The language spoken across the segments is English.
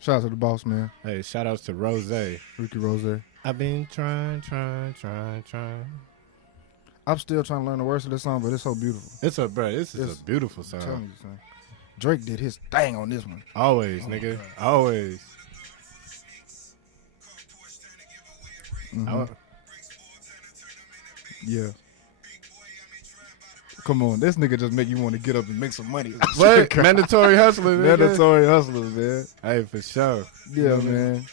Shout out to the boss, man. Hey, shout outs to Rose. Ricky Rose. I've been trying. I'm still trying to learn the words of this song, but it's so beautiful. This is a beautiful I'm telling song. you, son. Drake did his thing on this one. Always, nigga. Always. Mhm. Yeah. Come on, this nigga just make you want to get up and make some money. What? Mandatory hustlers, nigga. Mandatory hustlers, man. Hey, for sure. Yeah, Mhm. man.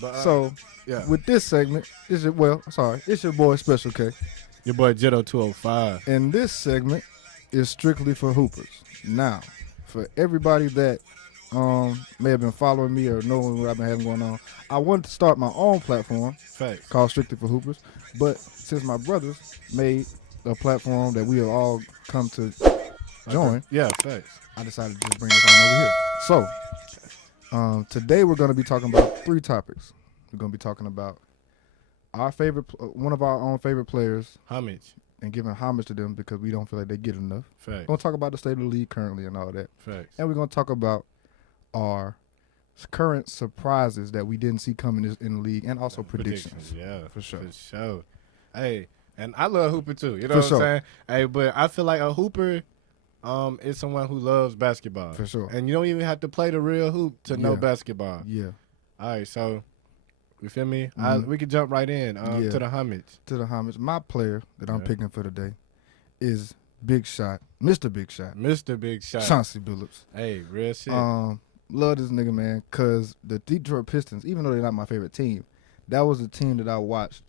But, So, yeah. with this segment, it's your boy Special K. Your boy Jitto 205. And this segment is strictly for hoopers. Now, for everybody that may have been following me or knowing what I've been having going on, I wanted to start my own platform Facts. called Strictly for Hoopers. But since my brothers made a platform that we have all come to join, Yeah, facts. I decided to just bring this on over here. So, today we're going to be talking about 3 topics. We're going to be talking about our favorite, one of our own favorite players, Homage. and giving homage to them because we don't feel like they get enough. We're Facts. going to talk about the state of the league currently and all that. Facts. And we're going to talk about our current surprises that we didn't see coming in the league, and also predictions. Yeah, For sure. For sure. Hey, and I love Hooper too. You know For what sure. I'm saying? Hey, but I feel like a Hooper is someone who loves basketball. For sure. And you don't even have to play the real hoop to know Yeah. basketball. Yeah. All right, so you feel me? Mhm. We can jump right in Yeah. to the homage. To the homage. My player that I'm Yeah. picking for today is Big Shot, Mr. Big Shot, Mr. Big Shot. Chauncey Billups. Hey, real shit. Love this nigga, man, because the Detroit Pistons, even though they're not my favorite team, that was the team that I watched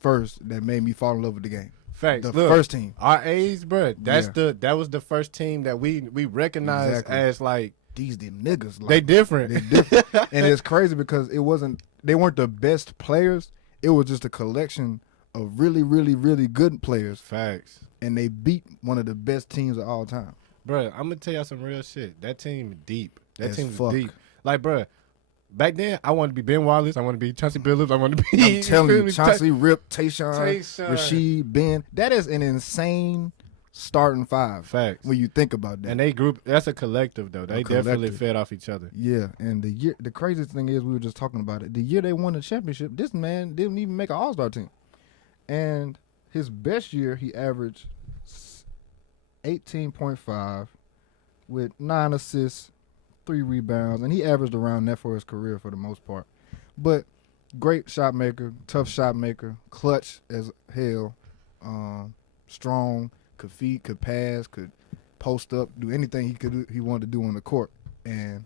first that made me fall in love with the game. Facts. The Look, first team. our age, bro. That was the first team that we recognized Exactly. as like These them niggas. Like, they different. They different. And it's crazy because they weren't the best players. It was just a collection of really, really, really good players, Facts. and they beat one of the best teams of all time. Bro, I'm gonna tell y'all some real shit. That team deep. That As team was fuck. deep. Like, bro, back then I wanted to be Ben Wallace. I wanted to be Chauncey Billups. I wanted to be. I'm telling feel you, me? Chauncey, Rip, Tayshaun, Tayshaun. Rasheed, Ben. That is an insane starting 5 Facts. when you think about that. And they group. That's a collective though. They definitely collective. fed off each other. Yeah, and the craziest thing is we were just talking about it. The year they won the championship, this man didn't even make an All-Star team. And his best year, he averaged 18.5 with 9 assists, 3 rebounds, and he averaged around that for his career for the most part. But great shot maker, tough shot maker, clutch as hell, strong, could feed, could pass, could post up, do anything he wanted to do on the court, and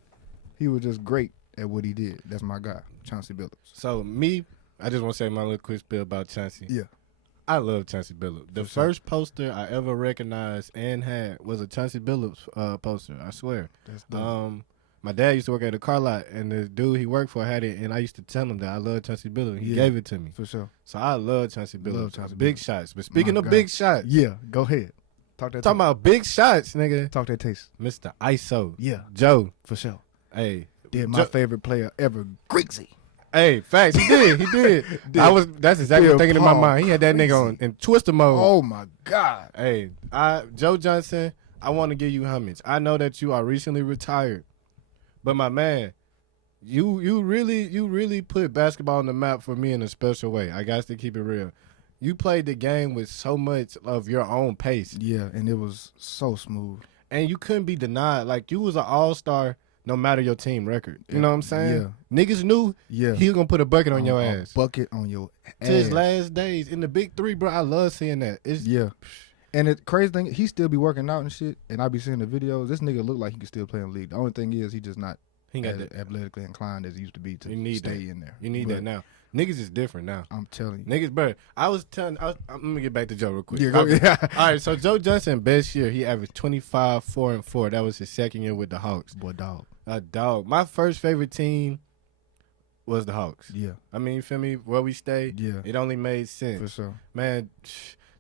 he was just great at what he did. That's my guy, Chauncey Billups. So me, I just want to say my little quick spiel about Chauncey. Yeah. I love Chauncey Billups. The For sure. first poster I ever recognized and had was a Chauncey Billups poster. I swear. That's dope. My dad used to work at a car lot, and the dude he worked for had it, and I used to tell him that I love Chauncey Billups. He Yeah. gave it to me. For sure. So I love Chauncey Billups. Love Chauncey Big Billups. shots. But speaking My of God. big shots, Yeah, go ahead. Talk that talking about big shots, nigga. Talk that taste. Mr. ISO. Yeah, Joe. for sure. Hey. Did my Joe- favorite player ever, Greasy. Hey, facts. He did. He did. That's exactly what I'm thinking in my Paul mind. He had that nigga on in twister mode. Oh my God. Hey, Joe Johnson, I want to give you homage. I know that you are recently retired, but my man, you really put basketball on the map for me in a special way. I got to keep it real. You played the game with so much of your own pace, Yeah, and it was so smooth. and you couldn't be denied. Like, you was an all-star no matter your team record. You know what I'm saying? Niggas knew Yeah. he was going to put a bucket on your A ass. bucket on your ass. To his last days in the Big Three, bro. I love seeing that. It's Yeah. And the crazy thing, he still be working out and shit, and I be seeing the videos. This nigga look like he can still play in the league. The only thing is he just not he got as that. athletically inclined as he used to be to You need stay that. in there. You need But that now. Niggas is different now. I'm telling you. Niggas, bro. I'm gonna get back to Joe real quick. Yeah, go- Okay. yeah. All right, so Joe Johnson, best year, he averaged 25, 4, and 4. That was his second year with the Hawks. Boy, dog. A dog. My first favorite team was the Hawks. Yeah, I mean, you feel me? Where we stayed, yeah, it only made sense. for sure. Man,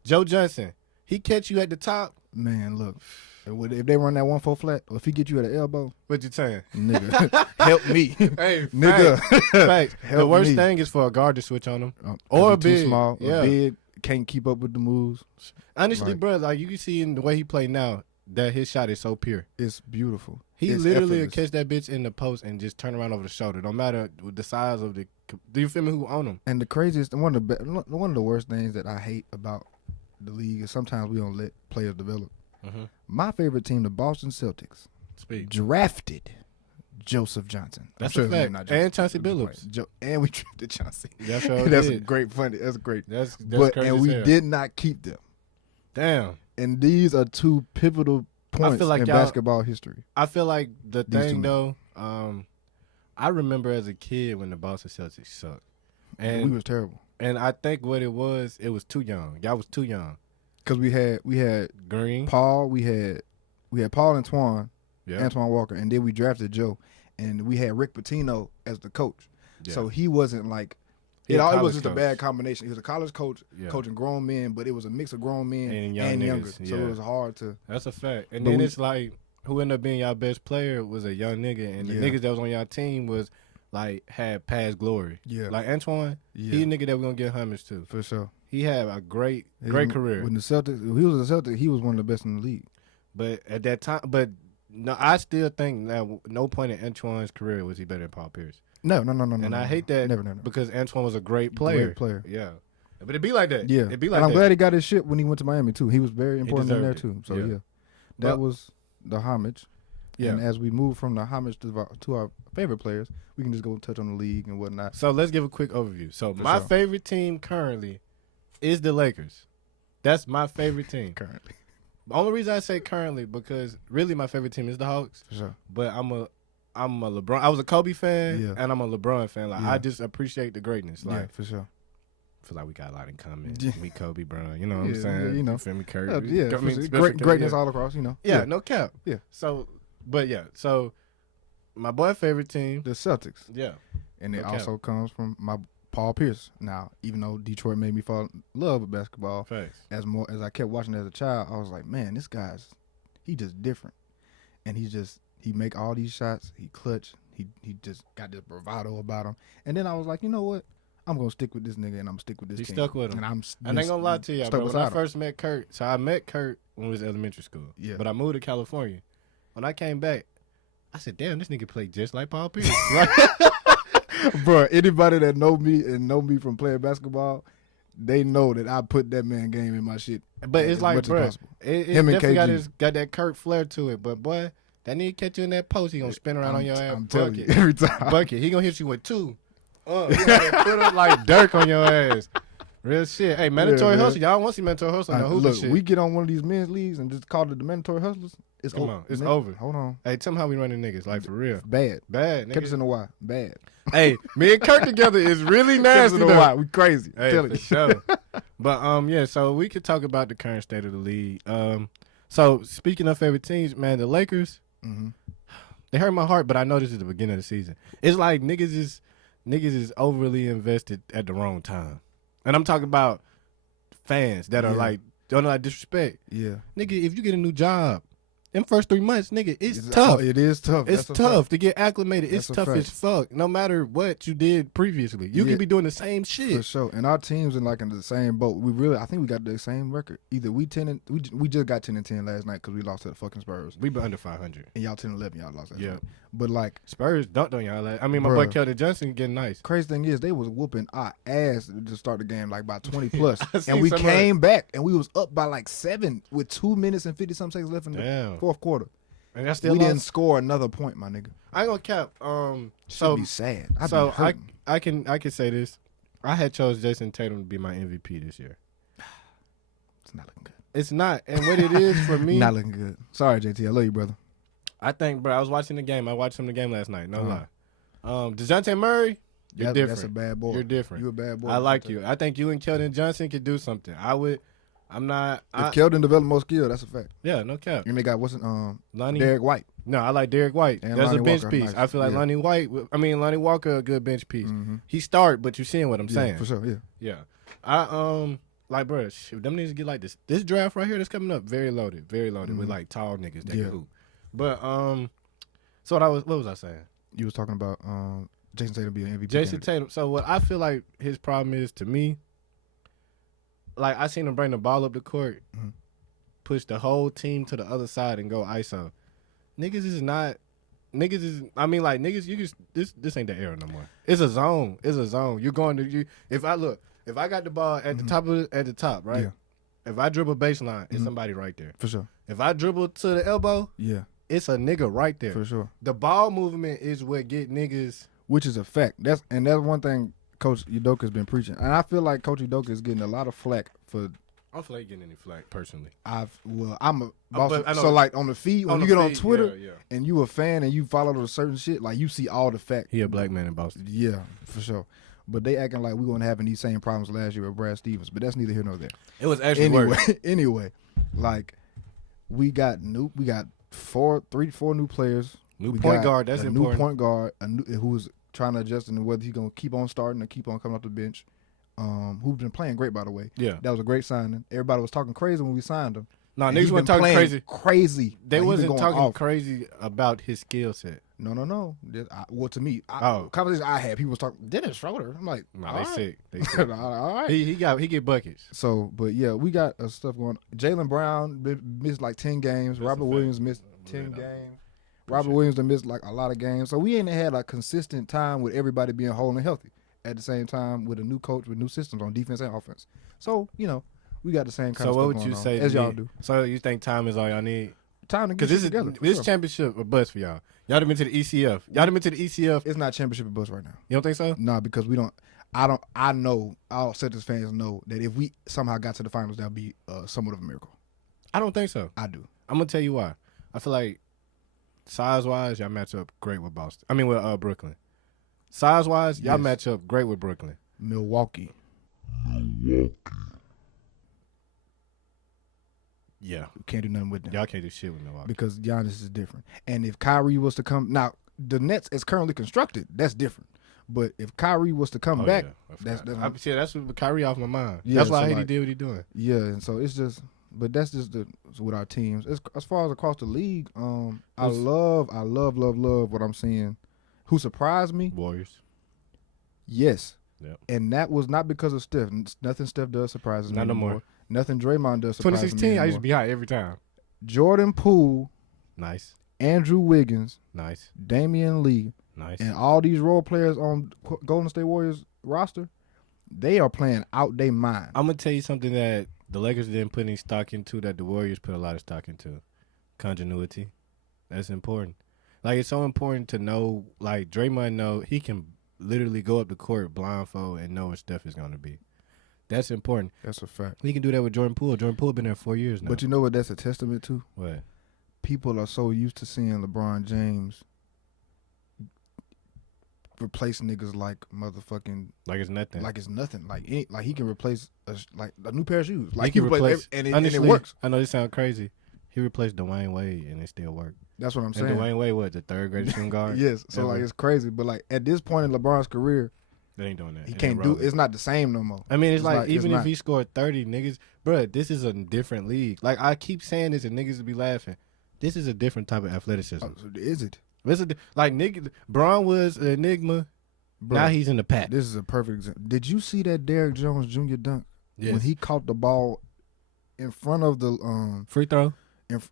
Joe Johnson, he catch you at the top. Man, look, if they run that 1-4 flat, or if he get you at the elbow, What you saying? nigga, help me, Hey, nigga. Facts. The Help worst me. thing is for a guard to switch on him. Or Or too big. small, Yeah. or big, can't keep up with the moves. Honestly, Right. bro, like you can see in the way he play now, that his shot is so pure. It's beautiful. He It's literally will effortless. catch that bitch in the post and just turn around over the shoulder. No matter the size of the. Do you feel me? Who own him? And the craziest, one of the worst things that I hate about the league is sometimes we don't let players develop. Mm-hmm. My favorite team, the Boston Celtics, Speak. drafted Joseph Johnson. That's I'm a his name fact. not And Joseph. Chauncey Billups. And we drafted Chauncey. That's how That's it a is. great funny. That's great. That's But crazy. and as we hell. did not keep them. Damn. And these are two pivotal points like in y'all- basketball history. I feel like the These two thing men. though. I remember as a kid when the Boston Celtics sucked, and we was terrible and I think what it was too young. Y'all was too young. because we had Green. Paul, we had Paul and Antoine, Yeah. Antoine Walker, and then we drafted Joe, and we had Rick Pitino as the coach. Yeah. So he wasn't like He it a was college just a coach. bad combination. He was a college coach Yeah. coaching grown men, but it was a mix of grown men And and, young younger. niggas, So yeah. it was hard to. That's a fact. And But then we- it's like who ended up being y'all best player was a young nigga, and the Yeah. niggas that was on y'all team was like had past glory. Yeah, Like Antoine, yeah, he a nigga that we're gonna get homage to. for sure. He had a great He- career. When the Celtics, he was a Celtic. He was one of the best in the league. But at that time, no, I still think that no point in Antoine's career was he better than Paul Pierce. No. And I hate that Never. because Antoine was a great player. Great player. Yeah. But it'd be like that. Yeah, It'd be like and I'm that. glad he got his shit when he went to Miami too. He was very important in there deserved too. it. So Yeah. yeah, that But- was the homage. Yeah. And as we move from the homage to our favorite players, we can just go touch on the league and whatnot. So let's give a quick overview. So For my sure. favorite team currently is the Lakers. That's my favorite team. Currently, The only reason I say currently because really my favorite team is the Hawks. for sure. But I'm a LeBron. I was a Kobe fan, Yeah. and I'm a LeBron fan. Like Yeah. I just appreciate the greatness. Like Yeah, for sure. feel like we got a lot in common. Yeah. Me, Kobe, Bron. You know what I'm Yeah, saying? yeah, you know. feel me, Curry. Yeah, I for mean, sure. especially Greatness yeah. all across. Yeah, no cap. Yeah. So, but yeah, so my boy favorite team. The Celtics, Yeah. and it No cap. also comes from my Paul Pierce. Now, even though Detroit made me fall in love with basketball, Facts. as I kept watching as a child, I was like, man, this guy's he just different, and he make all these shots. He clutch. He just got this bravado about him. And then I was like, you know what? I'm gonna stick with this nigga, and I'm gonna stick with this You team. stuck with him. And I'm. I ain't gonna lie to you, stuck bro. When I beside him. first met Kurt, so I met Kurt when we was in elementary school. Yeah. But I moved to California. When I came back, I said, "Damn, this nigga played just like Paul Pierce." Like, Bro, anybody that know me from playing basketball, they know that I put that man game in my shit. but it's as like, much as bro, possible. it Him and definitely KG. got that Kurt flair to it. But boy, that nigga catch you in that post, he gonna spin around on your ass. I'm telling you, bucket. every time. Bucket. He gonna hit you with two. He gonna put up like Dirk on your ass. Real shit. Hey, mandatory man. hustle. Y'all want to see mandatory hustle? No hooping Look, shit. we get on one of these men's leagues and just call it the mandatory hustlers. It's Come over. on, it's Nigga, over. Hold on. Hey, tell me how we running niggas. Like for real. Bad. Bad. Catch us Nigga. in the Y. Bad. Hey, me and Kirk together is really Catch us nasty. in the though. Y. We crazy. Hey, Tell for you. sure. But yeah, so we could talk about the current state of the league. So speaking of favorite teams, man, the Lakers, Mm-hmm. they hurt my heart, but I know this is the beginning of the season. It's like niggas is overly invested at the wrong time. And I'm talking about fans that are Yeah. like don't like disrespect. Yeah. Nigga, if you get a new job, them first 3 months, nigga, it's tough. It is tough. It's That's a tough fact. to get acclimated. It's That's a tough fact. as fuck. No matter what you did previously, you Yeah. could be doing the same For shit. sure. And our teams in the same boat. I think we got the same record. Either we just got 10-10 last night because we lost to the fucking Spurs. We been under 500. And y'all 10-11, y'all lost that. Yeah. night. But like, Spurs dunked on y'all. I mean, my boy Bruh. Keldon Johnson getting nice. crazy thing is they was whooping our ass to start the game like by 20 plus. I seen And we some of came back and we was up by like 7 with 2 minutes and 50 some seconds left in the Damn. fourth quarter. And I still We lost. didn't score another point, my nigga. I ain't gonna cap. Should So be sad. I'd so be hurting. I can say this. I had chose Jason Tatum to be my MVP this year. It's not looking good. It's not, and what it is for me, Not looking good. Sorry, JT. I love you, brother. I think, bro. I was watching the game. I watched some of the game last night. No Uh-huh. lie. DeJounte Murray, you're different. That's a bad boy. You're different. You a bad boy. I like you. I think you and Keldon Johnson could do something. I'm not. If Keldon developed more skill, that's a fact. Yeah, no cap. And they got Lonnie. Derek White. No, I like Derek White. And That's Lonnie a bench Walker, piece. nice. I feel like Yeah. Lonnie Walker, a good bench piece. Mm-hmm. He start, but you seeing what I'm saying. for sure. Yeah. Yeah. I like, bro, if them niggas get like this draft right here that's coming up, very loaded with Mhm. like tall niggas that Yeah. can hoop. But so what was I saying? You was talking about Jason Tatum being MVP. Jason candidate. Tatum. So what I feel like his problem is to me, like I seen him bring the ball up the court, Mhm. push the whole team to the other side and go ISO. Niggas is not. Niggas is. I mean, like niggas. You just this ain't the era no more. It's a zone. It's a zone. You're going to you. If I got the ball at the top, right? Yeah. If I dribble baseline, it's somebody right there. For sure. If I dribble to the elbow, Yeah. it's a nigga right there. For sure. The ball movement is what get niggas. Which is a fact. That's one thing Coach Udoka's been preaching, and I feel like Coach Udoka is getting a lot of flack for. I don't feel like getting any flack personally. I'm a boss. but I know- So like on the feed when On you the get on feed, Twitter yeah. and you a fan and you follow the certain shit, like you see all the facts. He a black man in Boston. Yeah, for sure. But they acting like we weren't having these same problems last year with Brad Stevens. But that's neither here nor there. It was actually worse. Anyway, like we got four new players. New We point got guard. That's a important. new point guard, who's trying to adjust and whether he's gonna keep on starting or keep on coming off the bench. Who's been playing great, by the way. Yeah. That was a great signing. Everybody was talking crazy when we signed him. No, And niggas he's wasn't been talking playing crazy. Crazy. They Like, he's been wasn't going talking off. crazy about his skill set. No. Well, to me, Oh. conversation I had, people was talking Dennis Schroeder. I'm like, No, all they right. sick. They sick. all right. he get buckets. So, but yeah, we got stuff going. Jaylen Brown missed like 10 games. That's Robert a fact. Williams missed Yeah, 10 no. games. Robert Williams done missed like a lot of games. So we ain't had a consistent time with everybody being whole and healthy. At the same time, with a new coach with new systems on defense and offense. So we got the same kind So of what stuff would going you on, say as to y'all me? do? So you think time is all y'all need? Time to get Because this this together. is for this sure. championship a bust for y'all. Y'all done been to the ECF. Y'all done been to the ECF. It's not championship at bus right now. You don't think so? Nah, because we don't. I know. All Celtics fans know that if we somehow got to the finals, that'd be somewhat of a miracle. I don't think so. I do. I'm gonna tell you why. I feel like size wise, y'all match up great with Boston. I mean with Brooklyn. Size wise, y'all Yes. match up great with Brooklyn. Milwaukee. Yeah. We can't do nothing with them Y'all can't do shit with Milwaukee. because Giannis is different. And if Kyrie was to come now, the Nets is currently constructed. That's different. But if Kyrie was to come back, yeah, that's that's what Kyrie off my mind. Yeah, That's why so I hate he like- did what he doing. yeah. And so it's just. But that's just with our teams. As far as across the league, I love what I'm seeing. Who surprised me? Warriors. Yes. Yep. And that was not because of Steph. Nothing Steph does surprises me Not no anymore. more. Nothing Draymond does surprises me 2016, I used to anymore. be hot every time. Jordan Poole, Nice. Andrew Wiggins, Nice. Damian Lee, Nice. and all these role players on Golden State Warriors roster, they are playing out their mind. I'm gonna tell you something that the Lakers didn't put any stock into that the Warriors put a lot of stock into. Continuity. That's important. Like it's so important to know. Like Draymond know he can literally go up the court blindfold and know where Steph is gonna be. That's important. That's a fact. He can do that with Jordan Poole. Jordan Poole been there 4 years now. But you know what that's a testament to? What? People are so used to seeing LeBron James replace niggas like motherfucking Like it's nothing. like it's nothing. Like he can replace like a new pair of shoes. Like he can replace replace. and it honestly, works. I know this sounds crazy. He replaced Dwayne Wade and it still worked. That's what I'm And saying. Dwayne Wade was the third greatest shooting guard. Yes. So ever. like it's crazy, but like at this point in LeBron's career, They ain't doing that. he It can't ain't do. relevant. It's not the same no more. I mean, it's like not- even it's if he scored 30, niggas, bruh, this is a different league. Like I keep saying this, and niggas will be laughing. This is a different type of athleticism. Is it? This is like nigga, Braun was an enigma. Bro, Now he's in the pack. this is a perfect example. Did you see that Derrick Jones Jr. dunk Yes. when he caught the ball in front of the Free throw.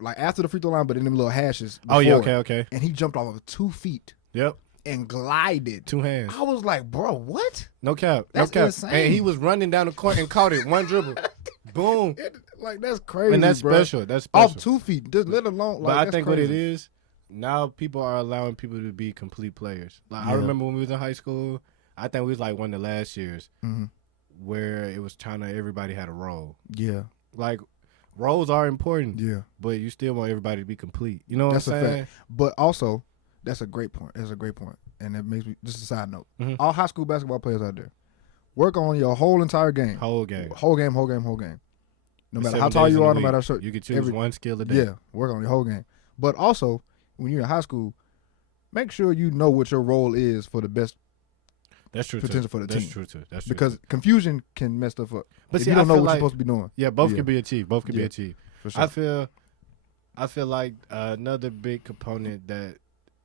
like after the free throw line, but in them little hashes? Oh yeah, before okay, it. okay. And he jumped off of 2 feet Yep, and glided. 2 hands. I was like, bro, what? No cap. That's no cap. insane. And he was running down the court and caught it. One dribble. Boom. Like that's crazy. And that's bro. special. That's special. Off 2 feet, just let alone. Like, But I that's think what it crazy. is, now people are allowing people to be complete players. Like I Yeah. remember when we was in high school, I think we was like one of the last years Mhm. where it was trying to everybody had a role. Yeah, Like roles are important, yeah. but you still want everybody to be complete. You know what That's I'm a saying? fact. But also, that's a great point. That's a great point, and it makes me just a side note. Mhm. All high school basketball players out there, work on your whole entire game, Whole game. whole game. No matter 7 how tall days you in the are, no week. matter how You can choose every- one skill a day. yeah, work on your whole game. But also, when you're in high school, make sure you know what your role is for the best That's true potential too. for the That's team. true too. That's true because too. confusion can mess stuff up. But if see, you don't I know feel what like, you're supposed to be doing. yeah, both Yeah. can be achieved. Both can be Yeah. achieved. For sure. I feel like another big component that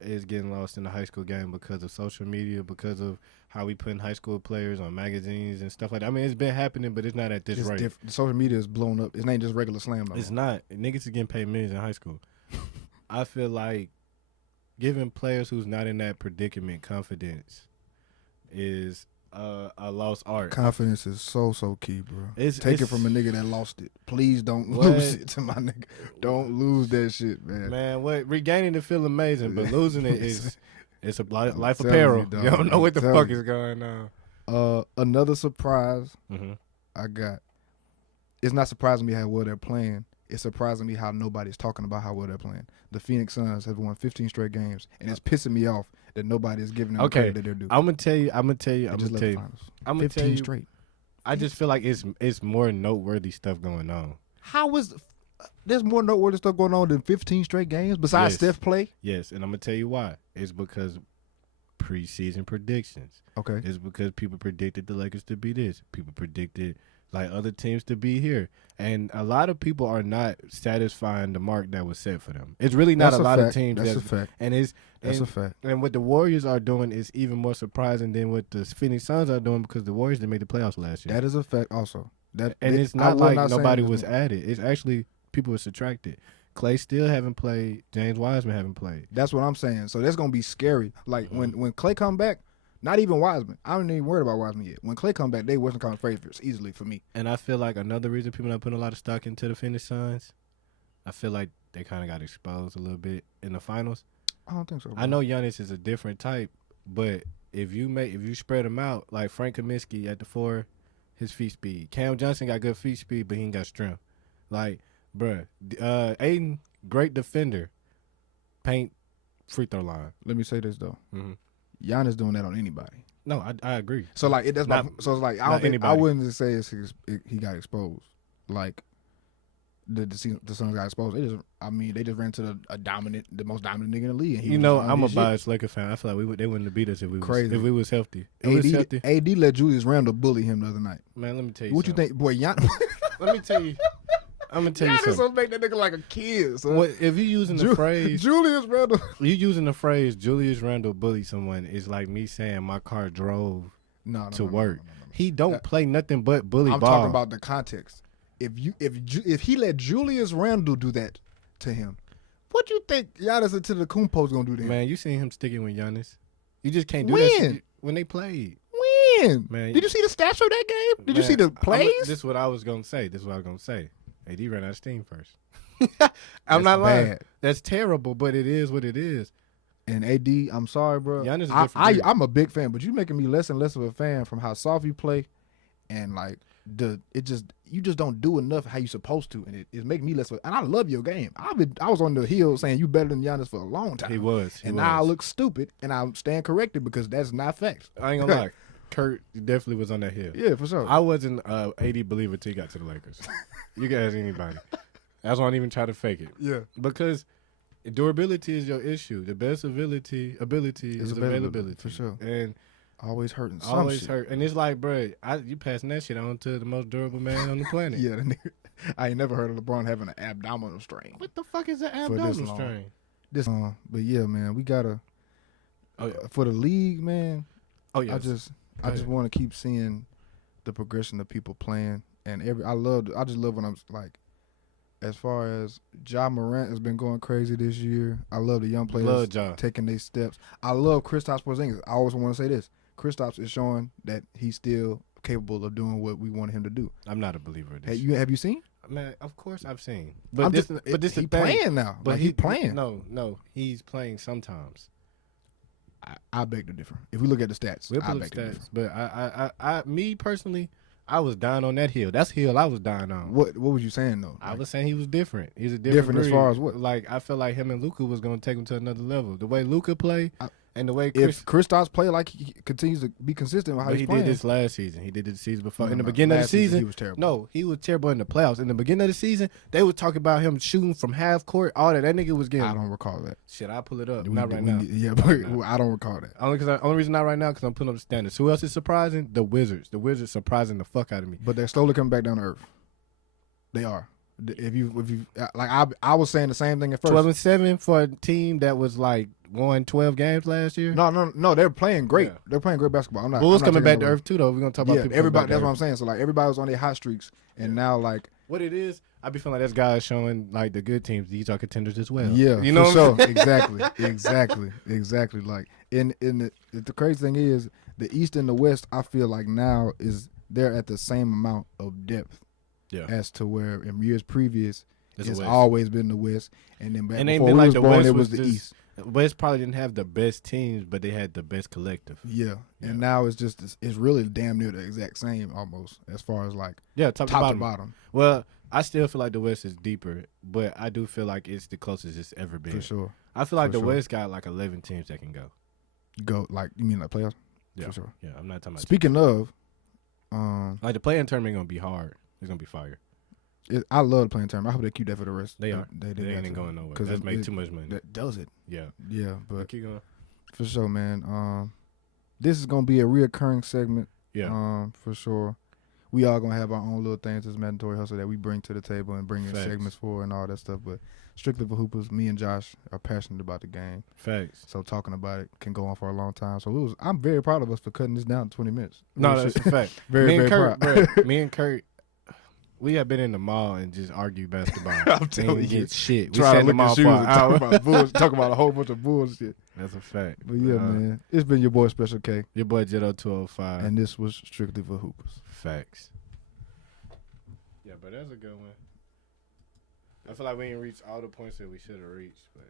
is getting lost in the high school game because of social media, because of how we putting high school players on magazines and stuff like that. I mean, it's been happening, but it's not at this It's rate. different. Social media is blown up. It ain't just regular slam no It's more. not. Niggas is getting paid millions in high school. I feel like giving players who's not in that predicament confidence is a lost art. Confidence is so key, bro. It's Take it from a nigga that lost it. Please don't What? lose it to my nigga. Don't lose that shit, man. Man, what regaining it feel amazing, but losing it is it's a life telling apparel. you, dog. You don't know what the I'm fuck telling is going on. Another surprise Mm-hmm. I got. It's not surprising me how well they're playing. It's surprising me how nobody's talking about how well they're playing. The Phoenix Suns have won 15 straight games, and it's pissing me off that nobody is giving them the Okay, credit that they're due. I'm gonna tell you. They just left the finals. I'm gonna 15 tell you. straight. I just feel like it's more noteworthy stuff going on. How is there's more noteworthy stuff going on than 15 straight games besides Yes. Steph play? Yes, and I'm gonna tell you why. It's because preseason predictions. Okay. It's because people predicted the Lakers to be this. People predicted like other teams to be here. And a lot of people are not satisfying the mark that was set for them. It's really not That's a a lot of fact. teams. That's a fact. And it's That's and, a fact. and what the Warriors are doing is even more surprising than what the Phoenix Suns are doing because the Warriors didn't make the playoffs last year. That is a fact also. That And it's I not will like not say nobody it's- was added. It's actually people were subtracted. Clay still haven't played. James Wiseman haven't played. That's what I'm saying. So that's gonna be scary. Like when Clay come back, not even Wiseman. I don't even worried about Wiseman yet. When Clay come back, they Western Conference favorites easily for me. And I feel like another reason people not putting a lot of stock into the Phoenix Suns, I feel like they kind of got exposed a little bit in the finals. I don't think so. Bro. I know Giannis is a different type, but if you spread them out, like Frank Kaminsky at the 4, his feet speed. Cam Johnson got good feet speed, but he ain't got strength. Like, bruh, Aiden, great defender, paint free throw line. Let me say this though. Mm-hmm. Giannis doing that on anybody. No, I agree. So like that's my, Not- so it's like I not don't think, I anybody. wouldn't just say he got exposed. Like the Suns got exposed. They just ran to the most dominant nigga in the league. And he You was know, on I'm a his shit. biased Lakers fan. I feel like they wouldn't have beat us if we Crazy. was healthy. If we was healthy. AD let Julius Randle bully him the other night. Man, let me tell you What you something. think, boy? Giannis Let me tell you. I'm gonna tell you something. will make that nigga like a kid. Son. What, if you using the phrase, Julius Randle. you using the phrase Julius Randle bullied someone is like me saying my car drove No, to work. He don't play nothing but bully I'm ball. talking about the context. If he let Julius Randle do that to him, what you think Giannis Antetokounmpo's gonna do to him? Man, you seen him sticking with Giannis. You just can't do When? that shit when they played. When? Man, Did you see the stats from that game? Did you Man, see the plays? This is what I was gonna say. AD ran out of steam first. That's I'm not lying. bad. That's terrible, but it is what it is. And AD, I'm sorry, bro. Giannis is a different breed. I'm a big fan, but you making me less and less of a fan from how soft you play, and like you just don't do enough how you supposed to, and it's making me less. And I love your game. I was on the hill saying you better than Giannis for a long time. He was. and now I look stupid, and I stand corrected because that's not facts. I ain't gonna lie. Kurt definitely was on that hill. Yeah, for sure. I wasn't AD believer till he got to the Lakers. You can ask anybody. That's why I don't even try to fake it. Yeah. Because durability is your issue. The best ability is availability. for sure. And Always hurting. Some always shit. hurt. And it's like, bro, you passing that shit on to the most durable man on the planet. Yeah, the nigga, I ain't never heard of LeBron having an abdominal strain. What the fuck is an For this abdominal long. strain? But yeah, man, we gotta Oh, yeah. for the league, man. Oh, yeah. I just ahead. want to keep seeing the progression of people playing, and I just love when I'm like, as far as Ja Morant has been going crazy this year. I love the young players Love Ja. taking their steps. I love Kristaps Porzingis. I always want to say this: Kristaps is showing that he's still capable of doing what we want him to do. I'm not a believer of this. Have you seen? Man, of course I've seen. I'm But just- this he the thing. playing now. But Like, he playing. No, he's playing sometimes. I beg to differ. If we look at the stats, We'll I pull up beg to differ. stats. But me personally, I was dying on that hill. That's the hill I was dying on. What was you saying though? I was saying he was different. He's a different Different as breed. far as what? Like I felt like him and Luka was gonna take him to another level. The way Luka play and the way If Kristaps play like he continues to be consistent with how but he's he playing, did this last season. He did it the season before. No, In the no, beginning of the last season, season, he was terrible. No, he was terrible in the playoffs. In the beginning of the season, they were talking about him shooting from half court. All that nigga was getting. I don't recall that. Shit, I'll pull it up. We- Not right we now. need- yeah, but I don't recall that. Only reason not right now because I'm putting up the standards. Who else is surprising? The Wizards. The Wizards surprising the fuck out of me. But they're slowly coming back down to earth. They are. If you like, I was saying the same thing at first. 12-7 for a team that was like won 12 games last year. No, they're playing great. Yeah. They're playing great basketball. I'm not. Bulls I'm not coming taking back that to away. earth too, though. We're gonna talk about Yeah, people everybody. coming back That's to what I'm earth. saying. So like everybody was on their hot streaks, and now like What it is, I be feeling like that's guys showing like the good teams. These are contenders as well. yeah, you know, for what I'm sure. exactly. Like in the crazy thing is the East and the West. I feel like now they're at the same amount of depth Yeah. as to where in years previous It's it's the West. always been the West, and then back And it ain't before been we like was the born, West it was was the just- East. West probably didn't have the best teams, but they had the best collective. Yeah, Yeah. and now it's really damn near the exact same almost as far as like Yeah, top top to to bottom. bottom Well, I still feel like the West is deeper, but I do feel like it's the closest it's ever been. for sure. I feel like For the sure. West got like 11 teams that can go. Go like you mean like playoffs? Yeah. For sure. Yeah, I'm not talking about. Speaking of, Like the play-in tournament gonna be hard. It's gonna be fire. I love the playing term. I hope they keep that for the rest. They are. They They got ain't to. going nowhere. 'Cause That's it- make it- too much money. That does it. Yeah. Yeah, but Keep going. for sure, man. This is gonna be a reoccurring segment. Yeah. For sure. We all gonna have our own little things as mandatory hustle that we bring to the table and bring in Facts. segments for and all that stuff. But strictly for hoopers, me and Josh are passionate about the game. Facts. So talking about it can go on for a long time. So I'm very proud of us for cutting this down to 20 minutes. No, Real that's shit. a fact. Very, me and very Kurt, proud. bro, me and Kurt, we have been in the mall and just argued basketball. I'm We telling didn't you. get shit. We Try sat to in the look mall at for shoes an and talk hour. about bullshit. Talk about a whole bunch of bullshit. That's a fact. But yeah, man, it's been your boy Special K, Your boy Jitto 205. and this was strictly for hoopers. Facts. Yeah, but that's a good one. I feel like we didn't reach all the points that we should have reached, but